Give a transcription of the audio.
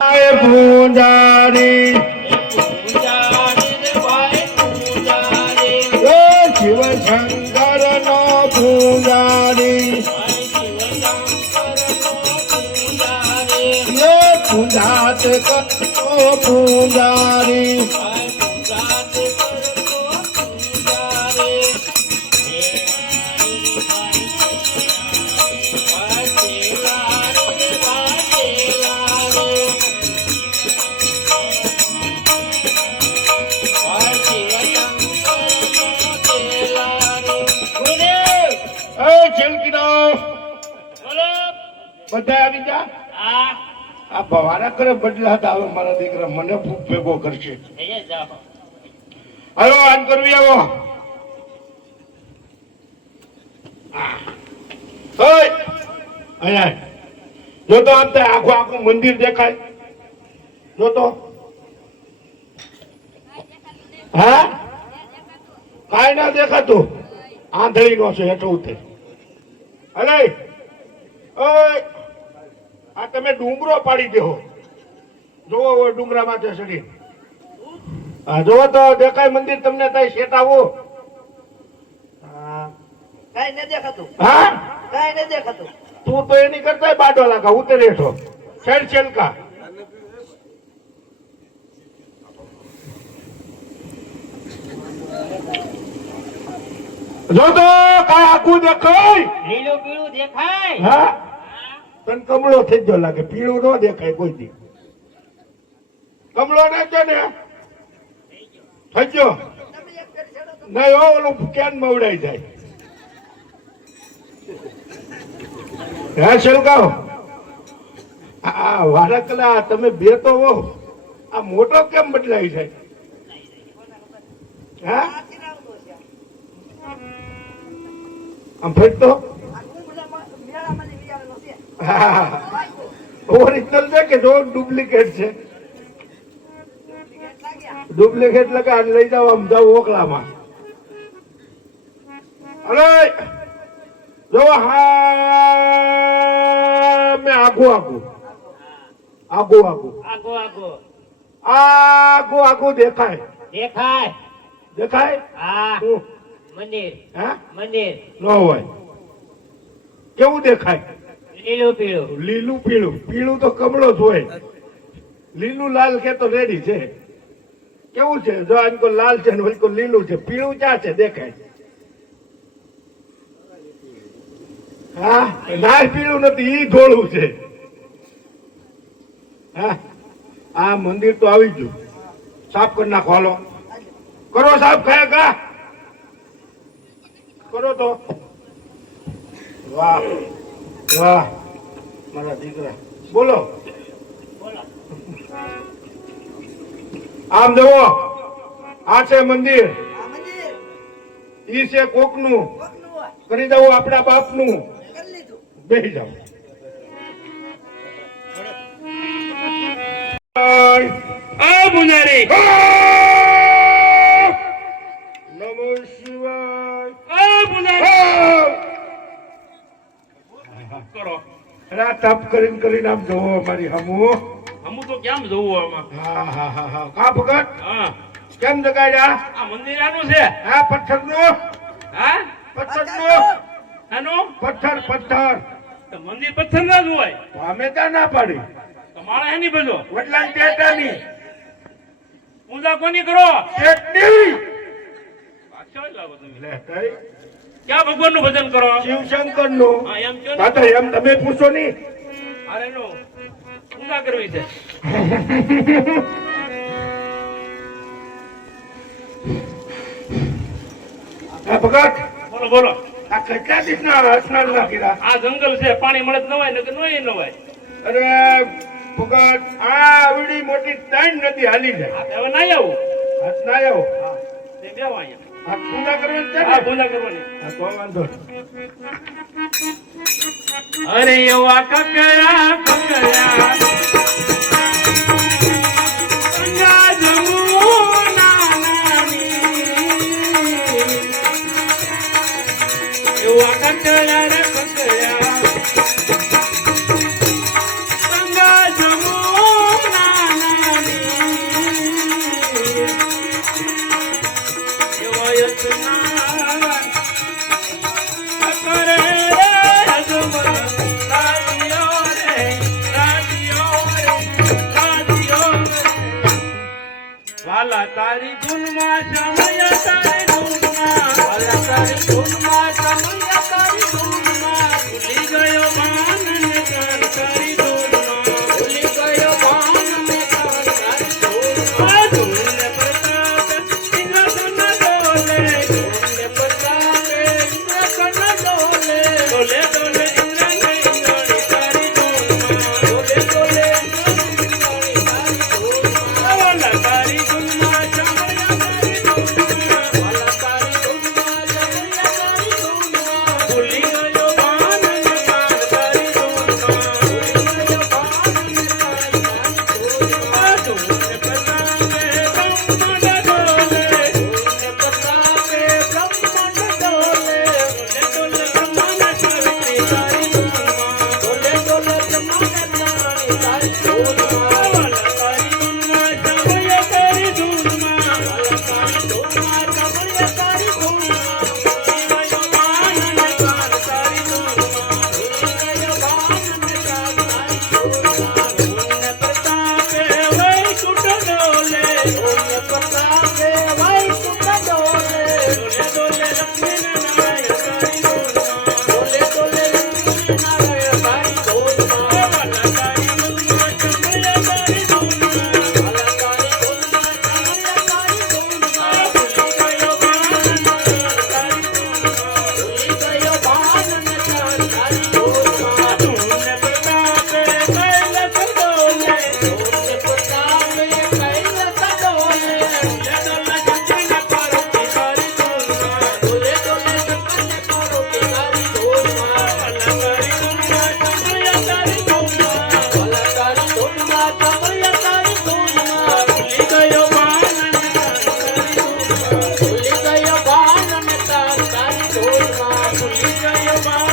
પૂંજારી શિવ શંકર નો પૂંજારી પૂંજાત કરતો પૂંજારી બધા આવી જા. આ ભવારા કરે બદલા હતા. હવે મારા દીકરા મને ભેગો કરશે. હાલો આન કરવી આવો. અહીંયા જો તો આમ તો આખું આખું મંદિર દેખાય. જો તો હા કાંઈ ના દેખાતું. આંધળી નો છે હેઠો ઉતરે. અરે આ તમે ડુંગરો પાડી દેહો. જોવો ડુંગરા માટે સડી. હા જોવો તો દેખાય મંદિર તમને ત્યાં શેટ આવો. કઈ ન દેખાતું. હા કઈ ન દેખાતું. તું તો એની કરતા બાડો લાગા ઉતરે હેઠો શેડ છેલકા. જો તો કાંઈ આખું દેખાય. લીલું પીળું દેખાય. હા તને કમળો થઈ ગયો લાગે. પીળું ન દેખાય કોઈ દી. કમળો ને છે ને થઈ ગયો નહીં હો. ઓલું ક્યાં મવડાઈ જાય. હા શેલકાઓ આ વારકલા તમે બે તો હો. આ મોટો કેમ બદલાઈ જાય? હા આમ ફરતો ઓરિજિનલ છે કે જો ડુપ્લિકેટ છે? ડુપ્લિકેટ લગા લઈ જાવ આમ જાવ ઓકલામાં. અરે જો હા મેં આખું આખું આખું આખું આગો આગો આખું આખું દેખાય. દેખાય દેખાય. હા મંદિર. હા મંદિર ન હોય. કેવું દેખાય? લીલું પીળું. લીલું પીળું. પીળું તો કમળો જ હોય. લીલું લાલ કે તો રેડી છે. કેવું છે? જો આનકો લાલ છે ને ઓલકો લીલું છે. પીળું ક્યાં છે દેખાય? હા ના પીળું નથી ઈ ધોળું છે. હા આ મંદિર તો આવી ગયું. સાફ કરી નાખો. હાલો કરો સાફ. ખાય કા કરો તો. વાહ વાહ મારા દીકરા. બોલો આમ જુઓ. આ છે મંદિર. આ મંદિર ઈ છે કોકનું. કોકનું હોય. કરી દઉં આપણા બાપનું. કરી લીધું. બેસી જાઓ. આ પુજારી. નમો શિવાય. આ પુજારી કરો. અરે તપ કરીને આમ જુઓ અમારી હમુ. હમું તો કેમ જોવું આમાં? હા હા હા હા કા ભગત હા કેમ જગાડ્યા? આ મંદિર આનું છે. હા પથ્થરનું. હા પથ્થરનું. આનું પથ્થર પથ્થર. તો મંદિર પથ્થર ના જ હોય. તો અમે ત્યાં ના પાડી. તો માણસ એની બધો વડલા ટેટાની પૂજા કોની કરો? ટેટની. પાછળ લાવો તમે. લે કઈ ક્યાં ભગવાન નું ભજન કરો? શિવશંકર નું. હા એમ કયો ને. તાતા એમ તમે પૂછો નહીં. અરે નો પૂજા કરવી છે. હા ભગત બોલો બોલો. આ કેટલા દિવસના સ્નાન ના કર્યા? આ જંગલ છે. પાણી મળે તો નવાય ને કે નવાય નવાય. અરે ભગત આ આવડી મોટી 3 નદી હાલી જાય. આ હવે ના આવું. હાથ ના આવો. તે બેવા અહીંયા. આ પૂજા કરવાની છે હા ને? પૂજા કરવાની. હા તો વાંધો નહીં. અરે એવા કકયા કકયા ગંગા જમુના નાની. એવા કકયા રે કકયા ગંગા જમુના વાલા તારી ધૂનમાં સમય તારી ધૂનમાં વાલા તારી ધૂનમાં સમય તારી ધૂનમાં ભૂલી ગયો ભાન ને કાન તારી ધૂનમાં ભૂલી ગયો ભાન ને કાન તારી ધૂનમાં આ ધૂન પ્રતાપ ઇન્દ્રધન ડોલે ને પ્રતાપે ઇન્દ્રકણ ડોલે ડોલે ડોલે ઇન્દ્રને ઇન્દ્રની તારી ધૂનમાં ડોલે ડોલે ઇન્દ્રની તારી ધૂનમાં વાલા તારી ધૂનમાં સમય તારી ધૂનમાં વાલા તારી ધૂનમાં સમય તારી ધૂનમાં ભૂલી ગયો ભાન ને કાન તારી ધૂનમાં ભૂલી ગયો ભાન ને કાન તારી ધૂનમાં આ ધૂન પ્રતાપે બ્રહ્માંડ ડોલે ને પ્રતાપે બ્રહ્માંડ ડોલે ડોલે બ્રહ્માંડ તારી તારી ધૂનમાં ડોલે ડોલે બ્રહ્માંડ તારી ધૂનમાં વાલા તારી ધૂનમાં સમય તારી ધૂનમાં વાલા તારી ધૂનમાં સમય તારી ધૂનમાં ભૂલી ગયો ભાન ને કાન તારી ધૂનમાં ભૂલી ગયો ભાન ને કાન તારી ધૂનમાં ધૂન પ્રતાપે વૈકુંઠ ડોલે ઓમ પ્રતાપે વૈકુંઠ ડોલે ડોલે ડોલે લક્ષ્મી નારાયણ તારી ધૂનમાં ડોલે ડોલે લક્ષ્મી નારાયણ તારી ધૂનમાં વાલા તારી ધૂનમાં સમય તારી ધૂનમાં વાલા તારી ધૂનમાં સમય તારી ધૂનમાં ભૂલી ગયો ભાન ને કાન તારી ધૂનમાં ભૂલી ગયો ભાન ને કાન તારી ધૂનમાં ધૂન પ્રતાપે કૈલાસ ડોલે ઓમ પ્રતાપે કૈલાસ ડોલે ડોલે ડોલે જગન્નાથ પાર્વતી તારી ધૂનમાં ડોલે ડોલે જગન્નાથ તારી ધૂનમાં વાલા તારી ધૂનમાં સમય તારી ધૂનમાં વાલા તારી ધૂનમાં ભૂલી ગયો ભાન ને કાન તારી ધૂનમાં ભૂલી ગયો ભાન ને કાન તારી ધૂનમાં ભૂલી ગયો ભાન